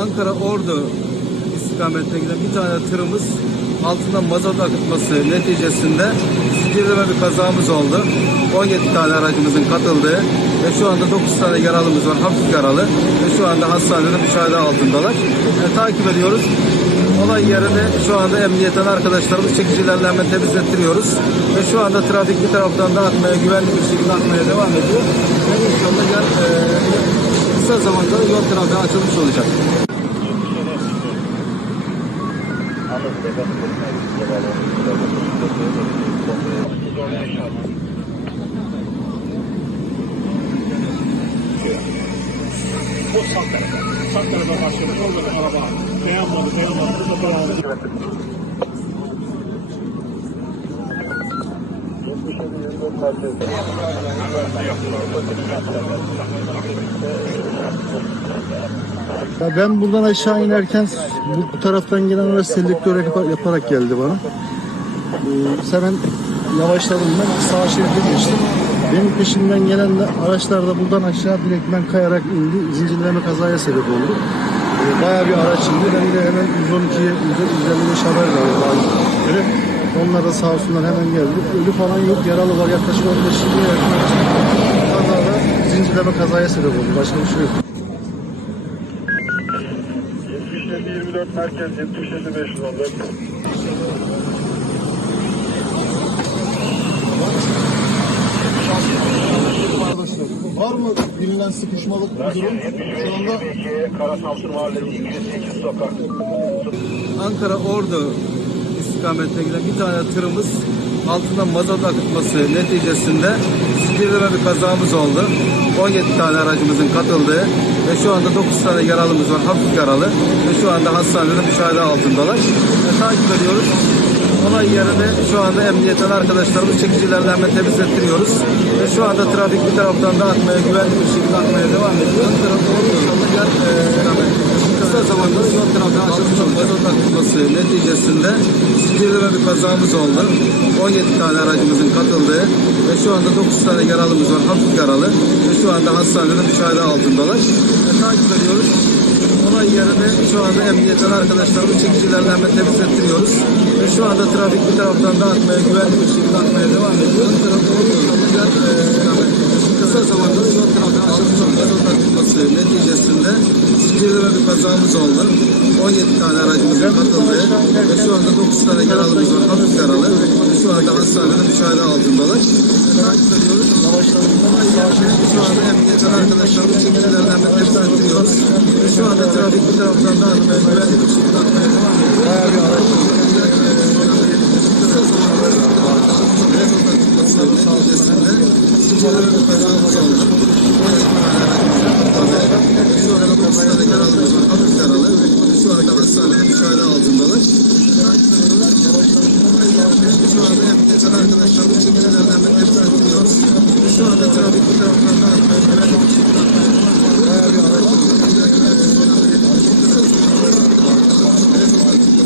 Ankara Ordu istikametine giden bir tane tırımız altından mazot akıtması neticesinde zincirleme bir kazamız oldu. 17 tane aracımızın katıldığı ve şu anda 9 tane yaralımız var, hafif yaralı ve şu anda hastanede müşahede altındalar. E, takip ediyoruz. Olay yerine şu anda emniyetten arkadaşlarımız çekicilerle hemen temizlettiriyoruz. Ve şu anda trafik bir taraftan da akmaya, güvenli bir şekilde akmaya devam ediyor. Ve inşallah gel, e, kısa zamanda yol trafiği açılmış olacak. O sağ tarafa. Sağ tarafa başlamış. Orada araba. Beğenmedi, beğenmedi. Burada beğenmedi. Ya ben buradan aşağı inerken bu, taraftan gelen araç selektör yapa- yaparak geldi bana. Ee, hemen yavaşladım ben sağ şeride geçtim. Benim peşimden gelen de araçlar da buradan aşağı direktmen kayarak indi. Zincirleme kazaya sebep oldu. Ee, bayağı bir araç indi. Ben de hemen 112'ye 155 haber verdim. Onlar da sağ olsunlar hemen geldi. Ölü falan yok. Yaralı var. Yaklaşık 15 yılı yakın. Kazada zincirleme kazaya sebep oldu. Başka bir şey yok. 24 merkez 77 514. Var mı bilinen sıkışmalık bir durum? Şu anda Karasaltı Mahallesi 208 sokak. Ankara Ordu istikametine giden bir tane tırımız altından mazot akıtması neticesinde zincirleme bir kazamız oldu. 17 tane aracımızın katıldığı ve şu anda 9 tane yaralımız var, hafif yaralı ve şu anda hastanede müşahede altındalar. E, takip ediyoruz. Olay yerine şu anda emniyetten arkadaşlarımız çekicilerle hemen temizlettiriyoruz. Ve şu anda trafik bir taraftan da akmaya, güvenli bir şekilde akmaya devam ediyor. Ankara Ordu inşallah gel, e, kısa zamanda olacak. Mazot akıtması neticesinde zincirleme bir kazamız oldu. 17 tane aracımızın katıldığı ve şu anda 9 tane yaralımız var, hafif yaralı ve şu anda hastanede müşahede altındalar. E, takip ediyoruz. Olay yerine şu anda emniyetten arkadaşlarımız çekicilerle hemen temizlettiriyoruz. Ve şu anda trafik bir taraftan da akmaya, güvenli bir şekilde akmaya devam ediyor. Ön tarafta olursa kısa zamanda olacak. Yol takılması neticesinde zincirleme bir kazamız oldu. 17 tane aracımızın katıldığı ve şu anda 9 tane yaralımız var, hafif yaralı. Şu anda hastanede müşahede altındalar. Takip ediyoruz. Şu anda emniyetten arkadaşlarımız çekicilerle hemen temizlettiriyoruz. Ve şu anda trafik bir taraftan da akmaya, güvenli bir şekilde akmaya devam ediyor. Bayağı bir araç kısa zamanda yol takılması neticesinde zincirleme Şu anda emniyetten arkadaşlarımız çekicilerle hemen temizlettiriyoruz. Ve şu anda trafik bir